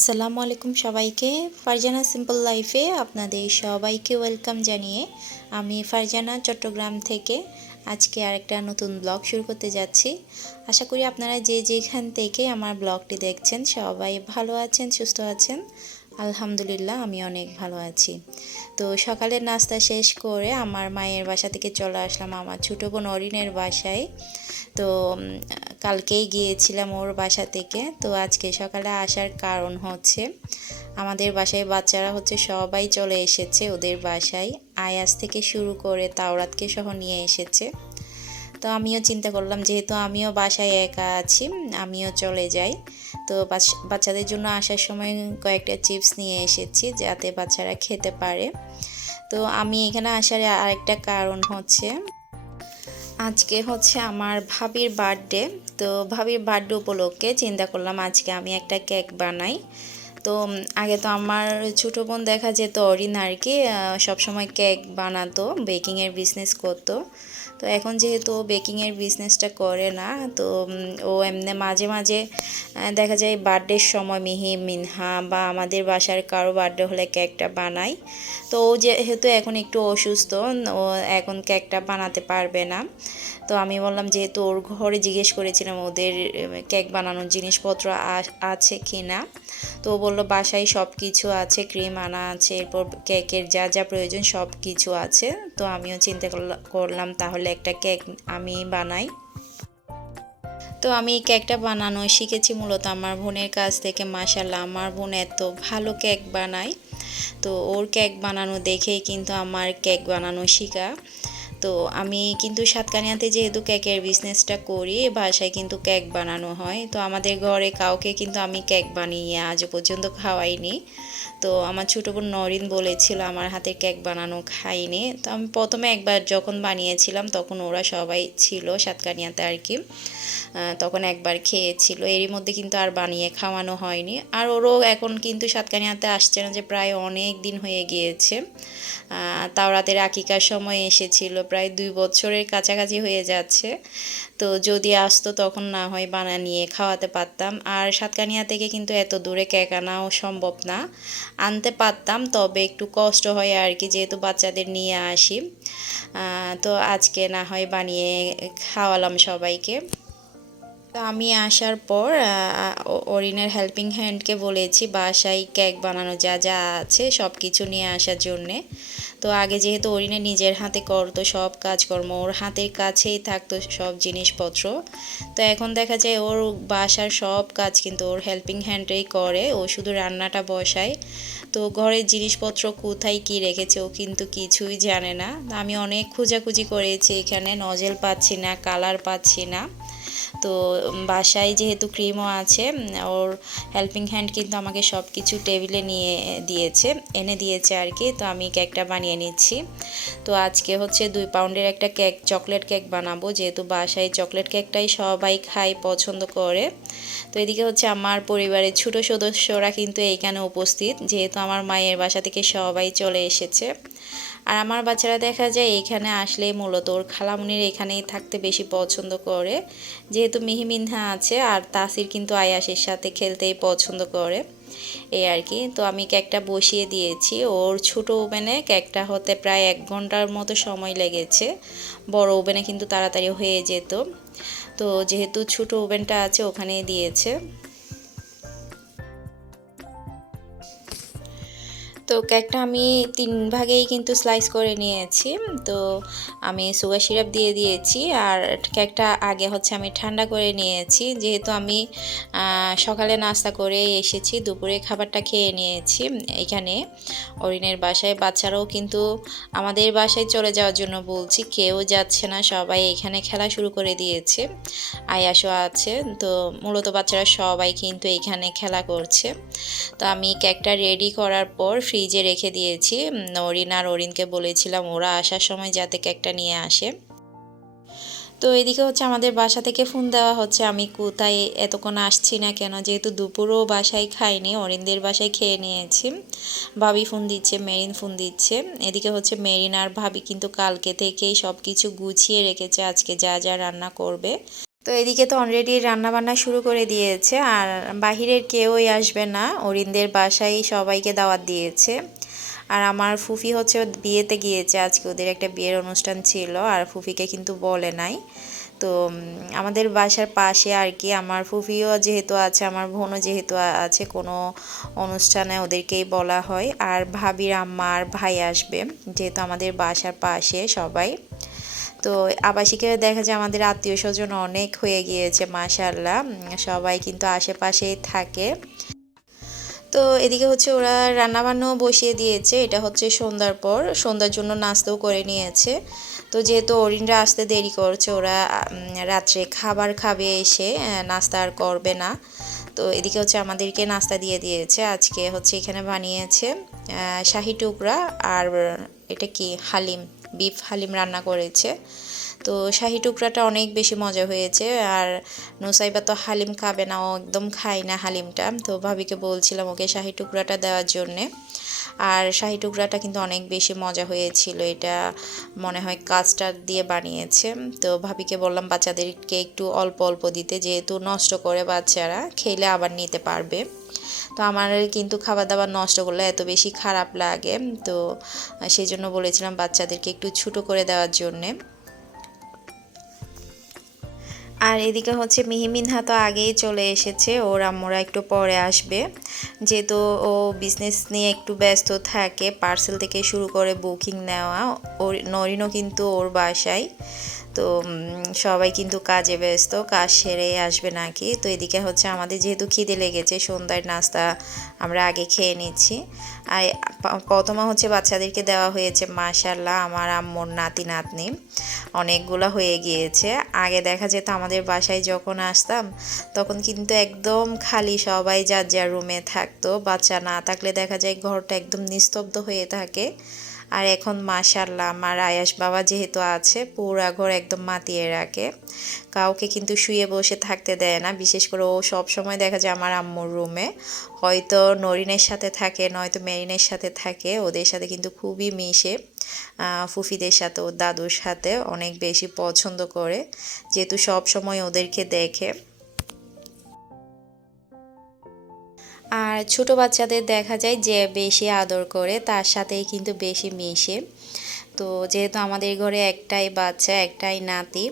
আসসালামু আলাইকুম সবাইকে। ফারজানা সিম্পল লাইফে আপনাদের সবাইকে ওয়েলকাম জানিয়ে আমি ফারজানা চট্টগ্রাম থেকে আজকে আরেকটা নতুন ব্লগ শুরু করতে যাচ্ছি। আশা করি আপনারা যে যেখান থেকে আমার ব্লগটি দেখছেন সবাই ভালো আছেন, সুস্থ আছেন। আলহামদুলিল্লাহ, আমি অনেক ভালো আছি। তো সকালের নাস্তা শেষ করে আমার মায়ের বাসা থেকে চলে আসলাম, আমার ছোটো বোন অরিনের বাসায়। তো কালকেই গিয়েছিলাম ওর বাসা থেকে। তো আজকে সকালে আসার কারণ হচ্ছে, আমাদের বাসায় বাচ্চারা হচ্ছে সবাই চলে এসেছে ওদের বাসায়। আয়াস থেকে শুরু করে তাওরাতকে সহ নিয়ে এসেছে। তো আমিও চিন্তা করলাম, যেহেতু আমিও বাসায় একা আছি, আমিও চলে যাই। তো বাচ্চাদের জন্য আসার সময় কয়েকটা চিপস নিয়ে এসেছি যাতে বাচ্চারা খেতে পারে। তো আমি এখানে আসার আরেকটা কারণ হচ্ছে আজকে হচ্ছে আমার ভাবির বার্থডে। তো ভাবির বার্থডে উপলক্ষে চিন্তা করলাম আজকে আমি একটা কেক বানাই। তো আগে তো আমার ছোটো বোন দেখা যেত অরিন আর কি সবসময় কেক বানাতো বেকিংয়ের বিজনেস করতো। তো এখন যেহেতু বেকিংয়ের বিজনেসটা করে না, তো ও এমনি মাঝে মাঝে দেখা যায় বার্থডের সময় মিহি, মিনহা বা আমাদের বাসার কারও বার্থডে হলে কেকটা বানাই তো ও যেহেতু এখন একটু অসুস্থ, ও এখন কেকটা বানাতে পারবে না। তো আমি বললাম যেহেতু ওর ঘরে জিজ্ঞেস করেছিলাম ওদের কেক বানানোর জিনিসপত্র আছে কি না তো বলল বাসায় সব কিছু আছে ক্রিম আনা আছে, এরপর কেকের যা যা প্রয়োজন সব কিছু আছে। তো আমিও চিন্তা করলাম তাহলে একটা কেক আমি বানাই। তো আমি কেকটা বানানো শিখেছি মূলত আমার বোনের কাছ থেকে মাসাল্লাহ আমার বোন এত ভালো কেক বানায়। তো ওর কেক বানানো দেখেই কিন্তু আমার কেক বানানো শেখা। তো আমি কিন্তু সাতকানিয়াতে যেহেতু কেকের বিজনেসটা করি বাসায় কিন্তু কেক বানানো হয়। তো আমাদের ঘরে কাউকে কিন্তু আমি কেক বানিয়ে আজ পর্যন্ত খাওয়াইনি। তো আমার ছোটো বোন নরিন বলেছিল আমার হাতের কেক বানানো খাইনি। তো আমি প্রথমে একবার যখন বানিয়েছিলাম তখন ওরা সবাই ছিল সাতকানিয়াতে আর কি। তখন একবার খেয়েছিল। এরই মধ্যে কিন্তু আর বানিয়ে খাওয়ানো হয়নি। আর ওরও এখন কিন্তু সাতকানিয়াতে আসছে না যে প্রায় অনেক দিন হয়ে গিয়েছে। তাও রাতের আকিকার সময় এসেছিল। প্রায় দুই বছরের কাছাকাছি হয়ে যাচ্ছে। তো যদি আসতো তখন না হয় বানা নিয়ে খাওয়াতে পারতাম। আর সাতকানিয়া থেকে কিন্তু এত দূরে কেক আনাও সম্ভব না। আনতে পারতাম, তবে একটু কষ্ট হয় আর কি, যেহেতু বাচ্চাদের নিয়ে আসি। তো আজকে না হয় বানিয়ে খাওয়ালাম সবাইকে। আমি আসার পর অরিনের হেল্পিং হ্যান্ডকে বলেছি, বাসায় কেক বানানো যা যা আছে সব কিছু নিয়ে আসার জন্যে। তো আগে যেহেতু অরিনে নিজের হাতে করতো সব কাজকর্ম, ওর হাতের কাছেই থাকতো সব জিনিসপত্র। তো এখন দেখা যায় ওর বাসার সব কাজ কিন্তু ওর হেল্পিং হ্যান্ডেই করে, ও শুধু রান্নাটা বসায়। তো ঘরের জিনিসপত্র কোথায় কি রেখেছে ও কিন্তু কিছুই জানে না। আমি অনেক খোঁজাখুঁজি করেছি এখানে, নজেল পাচ্ছি না, কালার পাচ্ছি না। তো বাসায় যেহেতু ক্রিমও আছে ওর হেল্পিং হ্যান্ড কিন্তু আমাকে সব কিছু টেবিলে নিয়ে দিয়েছে, এনে দিয়েছে আর কি। তো আমি কেকটা বানিয়ে নিচ্ছি। তো আজকে হচ্ছে দুই পাউন্ডের একটা কেক চকলেট কেক বানাবো। যেহেতু বাসায় চকলেট কেকটাই সবাই খায়, পছন্দ করে। তো এদিকে হচ্ছে আমার পরিবারের ছোট সদস্যরা কিন্তু এইখানে উপস্থিত, যেহেতু আমার মায়ের বাসা থেকে সবাই চলে এসেছে। আর আমার বাচ্চারা দেখা যায় এইখানে আসলে মূলত ওর খালামুনির এখানেই থাকতে বেশি পছন্দ করে। যেহেতু মিহিমিনহা আছে আর তাসির কিন্তু আয়াসের সাথে খেলতেই পছন্দ করে। এই আর কি। তো আমি কেকটা বসিয়ে দিয়েছি। ওর ছোট ওভেনে কেকটা হতে প্রায় এক ঘণ্টার মতো সময় লেগেছে। বড় ওভেনে কিন্তু তাড়াতাড়ি হয়ে যেত। তো যেহেতু ছোট ওভেনটা আছে ওখানে দিয়েছে। তো কেকটা আমি তিন ভাগেই কিন্তু স্লাইস করে নিয়েছি। তো আমি সুগার সিরাপ দিয়ে দিয়েছি আর কেকটা আগে হচ্ছে আমি ঠান্ডা করে নিয়েছি। যেহেতু আমি সকালে নাস্তা করে এসেছি, দুপুরে খাবারটা খেয়ে নিয়েছি এখানে। অরিনের বাসায় বাচ্চারাও কিন্তু আমাদের বাসায় চলে যাওয়ার জন্য বলছি, কেউ যাচ্ছে না, সবাই এখানে খেলা শুরু করে দিয়েছে। আয়াসও আছে, তো মূলত বাচ্চারা সবাই কিন্তু এখানে খেলা করছে। তো আমি কেকটা রেডি করার পর ফ্রি ফ্রিজে রেখে দিয়েছি। অরিন আর অরিনকে বলেছিলাম ওরা আসার সময় যাতে কেকটা নিয়ে আসে। তো এদিকে হচ্ছে আমাদের বাসা থেকে ফোন দেওয়া হচ্ছে, আমি কোথায় এতক্ষণ আসছি না কেন? যেহেতু দুপুরও বাসায় খাইনি অরিনদের বাসায় খেয়ে নিয়েছি। ভাবি ফোন দিচ্ছে, মেরিন ফোন দিচ্ছে। এদিকে হচ্ছে মেরিন আর ভাবি কিন্তু কালকে থেকেই সব কিছু গুছিয়ে রেখেছে, আজকে যা যা রান্না করবে। তো এদিকে তো অলরেডি রান্নাবান্না শুরু করে দিয়েছে, আর বাহিরের কেউই আসবে না। অরিন্দের বাসায় সবাইকে দাওয়াত দিয়েছে। আর আমার ফুফি হচ্ছে বিয়েতে গিয়েছে, আজকে ওদের একটা বিয়ের অনুষ্ঠান ছিল, আর ফুফিকে কিন্তু বলে নাই। তো আমাদের বাসার পাশে আর কি, আমার ফুফিও যেহেতু আছে, আমার বোনও যেহেতু আছে, কোনো অনুষ্ঠানে ওদেরকেই বলা হয়। আর ভাবির আম্মা আর ভাই আসবে, যেহেতু আমাদের বাসার পাশে সবাই। তো আবাসিকে দেখা যায় আমাদের আত্মীয় স্বজন অনেক হয়ে গিয়েছে মাশাল্লাহ সবাই কিন্তু আশেপাশেই থাকে। তো এদিকে হচ্ছে ওরা রান্নাবান্নাও বসিয়ে দিয়েছে, এটা হচ্ছে সন্ধ্যার পর। সন্ধ্যার জন্য নাস্তাও করে নিয়েছে। তো যেহেতু অরিনরা আসতে দেরি করছে, ওরা রাত্রে খাবার খাবে এসে নাস্তা আর করবে না। তো এদিকে হচ্ছে আমাদেরকে নাস্তা দিয়ে দিয়েছে, আজকে হচ্ছে এখানে বানিয়েছে শাহি টুকরা আর এটা কি, হালিম। বিফ হালিম রান্না করেছে। তো শাহি টুকরাটা অনেক বেশি মজা হয়েছে। আর নুসাইবা তো হালিম খাবে না, ও একদম খায় না হালিমটা। তো ভাবিকে বলছিলাম ওকে শাহি টুকরাটা দেওয়ার জন্যে। আর শাহি টুকরাটা কিন্তু অনেক বেশি মজা হয়েছিল। এটা মনে হয় কাস্টার্ড দিয়ে বানিয়েছে। তো ভাবিকে বললাম, বাচ্চাদেরকে একটু অল্প অল্প দিতে, যেহেতু নষ্ট করে বাচ্চারা, খেলে আবার নিতে পারবে। তো আমার কিন্তু খাবার দাবার নষ্ট করলে এত বেশি খারাপ লাগে। তো সেই জন্য বলেছিলাম বাচ্চাদেরকে একটু ছোটো করে দেওয়ার জন্যে। আর এদিকে হচ্ছে মিহিমিনহা তো আগেই চলে এসেছে, ওর আম্মুরা একটু পরে আসবে। যেহেতু ও বিজনেস নিয়ে একটু ব্যস্ত থাকে পার্সেল থেকে শুরু করে বুকিং নেওয়া, ওর নরিনও কিন্তু ওর বাসায়। তো সবাই কিন্তু কাজে ব্যস্ত, কাজ সেরে আসবে নাকি? তো এদিকে হচ্ছে আমাদের যেহেতু খিদে লেগেছে, সন্ধ্যার নাস্তা আমরা আগে খেয়ে নিচ্ছি। আর প্রথমে হচ্ছে বাচ্চাদেরকে দেওয়া হয়েছে মাশাল্লাহ আমার আম্মুর নাতি নাতনি। অনেকগুলো হয়ে গিয়েছে। আগে দেখা যেত আমাদের বাসায় যখন আসতাম, তখন কিন্তু একদম খালি সবাই যার যার রুমে থাকতো। বাচ্চা না থাকলে দেখা যায় ঘরটা একদম নিস্তব্ধ হয়ে থাকে। আর এখন মাশাল্লাহ আমার আয়াস বাবা যেহেতু আছে, পুরা ঘর একদম মাতিয়ে রাখে। কাউকে কিন্তু শুয়ে বসে থাকতে দেয় না, বিশেষ করে ও সব সময় দেখা যায় আমার আম্মুর রুমে হয়তো নরিনের সাথে থাকে, নয়তো মেরিনের সাথে থাকে, ওদের সাথে কিন্তু খুবই মিশে। ফুফিদের সাথে ও দাদুর সাথে অনেক বেশি পছন্দ করে, যেহেতু সব সময় ওদেরকে দেখে। আর ছোট বাচ্চাদের দেখা যায় যে বেশি আদর করে, তার সাথেই কিন্তু বেশি মিশে। তো যেহেতু আমাদের ঘরে একটাই বাচ্চা, একটাই নাতি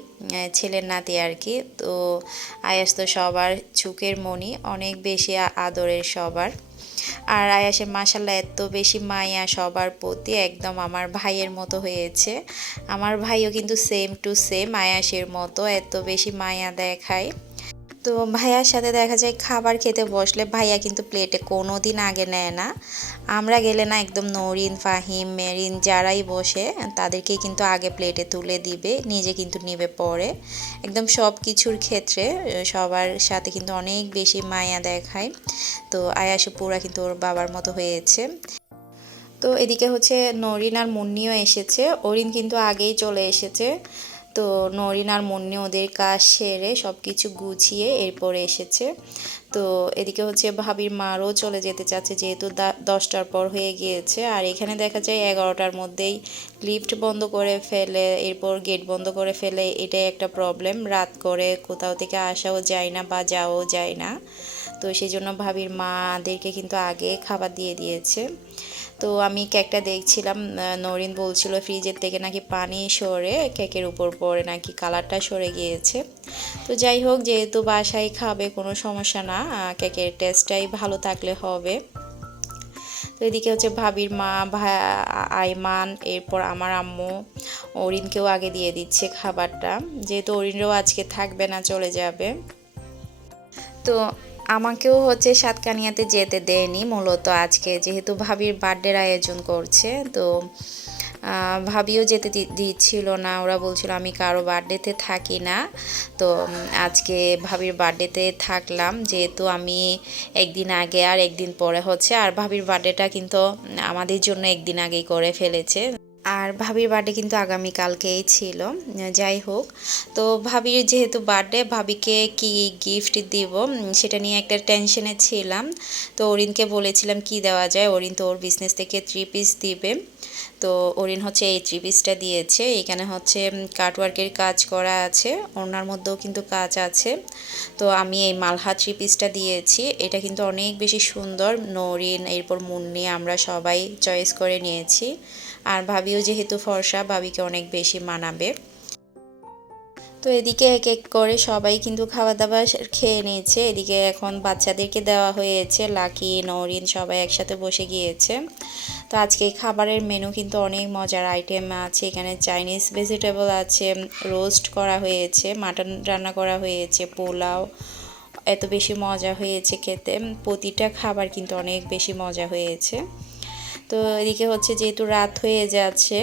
ছেলের নাতি আর কি, তো আয়াস তো সবার চুকের মনি, অনেক বেশি আদরের সবার। আর আয়াসের মাসাল্লাহ এত বেশি মায়া সবার প্রতি, একদম আমার ভাইয়ের মতো হয়েছে। আমার ভাইও কিন্তু সেম টু সেম আয়াসের মতো, এত বেশি মায়া দেখায়। তো ভাইয়ার সাথে দেখা যায় খাবার খেতে বসলে ভাইয়া কিন্তু প্লেটে কোনো দিন আগে নেয় না। আমরা গেলে না একদম নরিন, ফাহিম, মেরিন যারাই বসে, তাদেরকে কিন্তু আগে প্লেটে তুলে দিবে, নিজে কিন্তু নিবে পরে। একদম সব কিছুর ক্ষেত্রে সবার সাথে কিন্তু অনেক বেশি মায়া দেখায়। তো আয়াসে পুরা কিন্তু ওর বাবার মতো হয়েছে। তো এদিকে হচ্ছে নরিন আর মুন্নিও এসেছে। অরিন কিন্তু আগেই চলে এসেছে। তো নরিন আর মুন্নি ওদের কাজ সেরে সব কিছু গুছিয়ে এরপরে এসেছে। তো এদিকে হচ্ছে ভাবির মারও চলে যেতে চাচ্ছে যেহেতু দশটার পর হয়ে গিয়েছে। আর এখানে দেখা যায় এগারোটার মধ্যেই লিফট বন্ধ করে ফেলে, এরপর গেট বন্ধ করে ফেলে, এটাই একটা প্রবলেম রাত করে কোথাও থেকে আসাও যায় না বা যাওয়াও যায় না। তো সেই জন্য ভাবির মাদেরকে কিন্তু আগে খাবার দিয়ে দিয়েছে। তো আমি কেকটা দেখছিলাম নরিন বলছিল ফ্রিজের থেকে নাকি পানি সরে কেকের উপর পরে নাকি কালারটা সরে গিয়েছে। তো যাই হোক, যেহেতু বাসায় খাবে কোনো সমস্যা না কেকের টেস্টটাই ভালো থাকলে হবে। তো এদিকে হচ্ছে ভাবির মা, ভাই, আইমান, এরপর আমার আম্মু, অরিনকেও আগে দিয়ে দিচ্ছে খাবারটা। যেহেতু অরিনরাও আজকে থাকবে না, চলে যাবে। তো আমাকেও হচ্ছে সাতকানিয়াতে যেতে দেয়নি, মূলত আজকে যেহেতু ভাবির বার্থডের আয়োজন করছে, তো ভাবিও যেতে দিচ্ছিল না, ওরা বলছিল আমি কারও বার্থডেতে থাকি না, তো আজকে ভাবির বার্থডেতে থাকলাম, যেহেতু আমি একদিন আগে আর একদিন পরে হচ্ছে, আর ভাবির বার্থডেটা কিন্তু আমাদের জন্য একদিন আগেই করে ফেলেছে। আর ভাবির বার্থডে কিন্তু আগামী কালকেই ছিল। যাই হোক, তো ভাবির যেহেতু বার্থডে ভাবিকে কি গিফট দিব, সেটা নিয়ে একটা টেনশনে ছিলাম। তো অরিনকে বলেছিলাম, কি দেওয়া যায়? অরিন তো ওর বিজনেস থেকে থ্রি পিস দিবে। তো ওরিন হচ্ছে এই থ্রি পিসটা দিয়েছে। এখানে হচ্ছে কাটওয়ার্কের কাজ করা আছে। ওনার মধ্যেও কিন্তু কাজ আছে। তো আমি এই মালহা থ্রি পিসটা দিয়েছি। এটা কিন্তু অনেক বেশি সুন্দর। নরিন, এরপর মুন্নি, আমরা সবাই চয়েস করে নিয়েছি। আর ভাবিও যেহেতু ফর্সা, ভাবিকে অনেক বেশি মানাবে। তো এদিকে এক এক করে সবাই কিন্তু খাওয়া দাওয়া খেয়ে নিয়েছে। এদিকে এখন বাচ্চাদেরকে দেওয়া হয়েছে। লাকি, নরিন সবাই একসাথে বসে গিয়েছে। তো আজকে খাবারের মেনু কিন্তু অনেক মজার আইটেম আছে। এখানে চাইনিজ ভেজিটেবল আছে রোস্ট করা হয়েছে মাটন রান্না করা হয়েছে, পোলাও এত বেশি মজা হয়েছে খেতে। প্রতিটা খাবার কিন্তু অনেক বেশি মজা হয়েছে। তো এদিকে হচ্ছে যেহেতু রাত হয়ে যাচ্ছে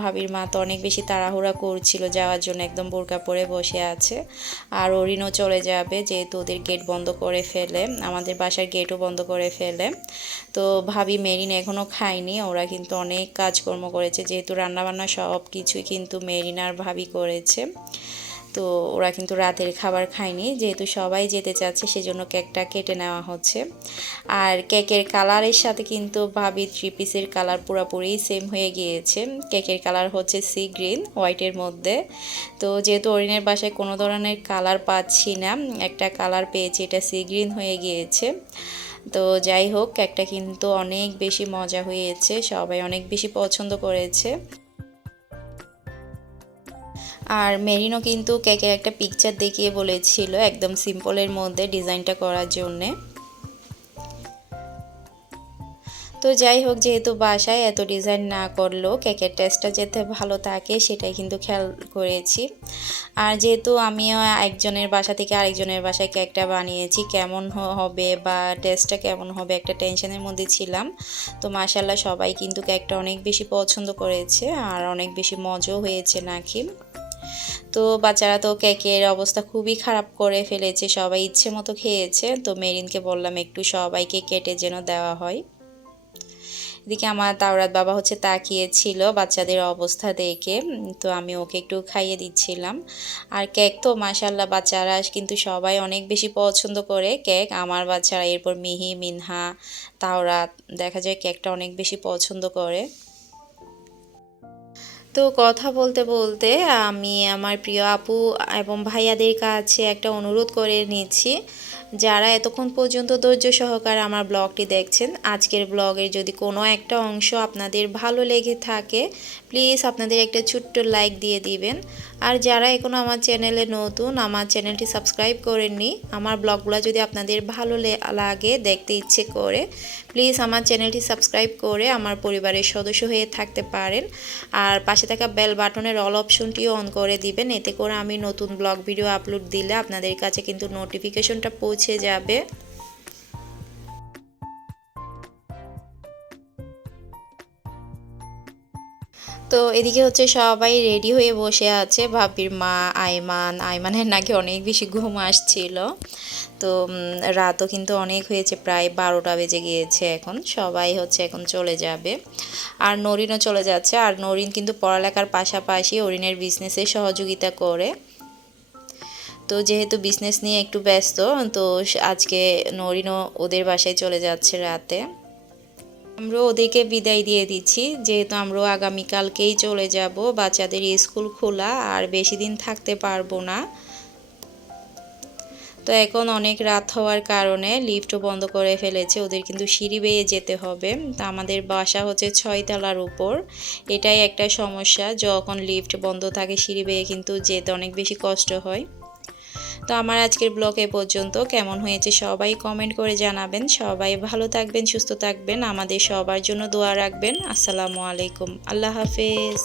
ভাবির মা তো অনেক বেশি তাড়াহুড়া করছিল, যাওয়ার জন্য একদম বোরকা পরে বসে আছে। আর অরিনও চলে যাবে যেহেতু ওদের গেট বন্ধ করে ফেলে, আমাদের বাসার গেটও বন্ধ করে ফেলে। তো ভাবি মেরিন এখনও খায়নি, ওরা কিন্তু অনেক কাজকর্ম করেছে, যেহেতু রান্নাবান্না সব কিছুই কিন্তু মেরিন আর ভাবি করেছে। তো ওরা কিন্তু রাতের খাবার খায়নি। যেহেতু সবাই যেতে চাচ্ছে, সেজন্য কেকটা কেটে নেওয়া হচ্ছে। আর কেকের কালারের সাথে কিন্তু ভাবি থ্রি পিসের কালার পুরোপুরি সেম হয়ে গিয়েছে। কেকের কালার হচ্ছে সি গ্রিন হোয়াইটের মধ্যে। তো যেহেতু অরিনের বাসায় কোনো ধরনের কালার পাচ্ছি না, একটা কালার পেয়েছি, এটা সি গ্রিন হয়ে গিয়েছে। তো যাই হোক, কেকটা কিন্তু অনেক বেশি মজা হয়েছে, সবাই অনেক বেশি পছন্দ করেছে। আর মেরিনো কিন্তু কেকের একটা পিকচার দেখিয়ে বলেছিল একদম সিম্পলের মধ্যে ডিজাইনটা করার জন্যে। তো যাই হোক, যেহেতু বাসায় এত ডিজাইন না করলেও কেকের টেস্টটা যাতে ভালো থাকে, সেটাই কিন্তু খেয়াল করেছি। আর যেহেতু আমিও একজনের বাসা থেকে আরেকজনের বাসায় কেকটা বানিয়েছি, কেমন হবে বা টেস্টটা কেমন হবে একটা টেনশনের মধ্যে ছিলাম। তো মাসাল্লাহ সবাই কিন্তু কেকটা অনেক বেশি পছন্দ করেছে আর অনেক বেশি মজাও হয়েছে নাকি। তো বাচ্চারা তো কেকের অবস্থা খুবই খারাপ করে ফেলেছে, সবাই ইচ্ছে মতো খেয়েছে। তো মেরিনকে বললাম একটু সবাইকে কেটে যেন দেওয়া হয়। এদিকে আমার তাওরাত বাবা হচ্ছে তাকিয়েছিল বাচ্চাদের অবস্থা দেখে। তো আমি ওকে একটু খাইয়ে দিচ্ছিলাম। আর কেক তো মাসাল্লাহ বাচ্চারা কিন্তু সবাই অনেক বেশি পছন্দ করে কেক। আমার বাচ্চারা এরপর মিহি, মিনহা, তাওরাত দেখা যায় কেকটা অনেক বেশি পছন্দ করে। তো কথা বলতে বলতে আমি আমার প্রিয় আপু এবং ভাইয়াদের কাছে একটা অনুরোধ করে নিচ্ছি, যারা এতক্ষণ পর্যন্ত ধৈর্য সহকারে আমার ব্লগটি দেখছেন, আজকের ব্লগের যদি কোনো একটা অংশ আপনাদের ভালো লেগে থাকে প্লিজ আপনাদের একটা ছোট্ট লাইক দিয়ে দিবেন। আর যারা এখনও আমার চ্যানেলে নতুন, আমার চ্যানেলটি সাবস্ক্রাইব করেননি, আমার ব্লগগুলো যদি আপনাদের ভালো লাগে, দেখতে ইচ্ছে করে প্লিজ আমার চ্যানেলটি সাবস্ক্রাইব করে আমার পরিবারের সদস্য হয়ে থাকতে পারেন। আর পাশে থাকা বেল বাটনের অল অপশনটিও অন করে দিবেন। এতে করে আমি নতুন ব্লগ ভিডিও আপলোড দিলে আপনাদের কাছে কিন্তু নোটিফিকেশনটা পৌঁছে যাবে। তো এদিকে হচ্ছে সবাই রেডি হয়ে বসে আছে। ভাবির মা আইমান আইমানের নাকি অনেক বেশি ঘুম আসছিল। তো রাতও কিন্তু অনেক হয়েছে, প্রায় বারোটা বেজে গিয়েছে এখন। সবাই হচ্ছে এখন চলে যাবে। আর নরিনও চলে যাচ্ছে। আর নরিন কিন্তু পড়ালেখার পাশাপাশি অরিনের বিজনেসে সহযোগিতা করে। তো যেহেতু বিজনেস নিয়ে একটু ব্যস্ত, তো আজকে নরিনও ওদের বাসায় চলে যাচ্ছে রাতে। আমরা ওদেরকে বিদায় দিয়ে দিচ্ছি। যেহেতু আমরা আগামীকালকেই চলে যাব, বাচ্চাদের স্কুল খোলা আর বেশি দিন থাকতে পারব না। তো এখন অনেক রাত হওয়ার কারণে লিফটও বন্ধ করে ফেলেছে, ওদের কিন্তু সিঁড়ি বেয়ে যেতে হবে। তা আমাদের বাসা হচ্ছে ছয়তলার উপর। এটাই একটা সমস্যা, যখন লিফট বন্ধ থাকে, সিঁড়ি বেয়ে কিন্তু যেতে অনেক বেশি কষ্ট হয়। তো আমার আজকের ব্লগ এ পর্যন্ত কেমন হয়েছে সবাই কমেন্ট করে জানাবেন। সবাই ভালো থাকবেন, সুস্থ থাকবেন। আমাদের সবার জন্য দোয়া রাখবেন। আসসালামু আলাইকুম। আল্লাহ হাফেজ।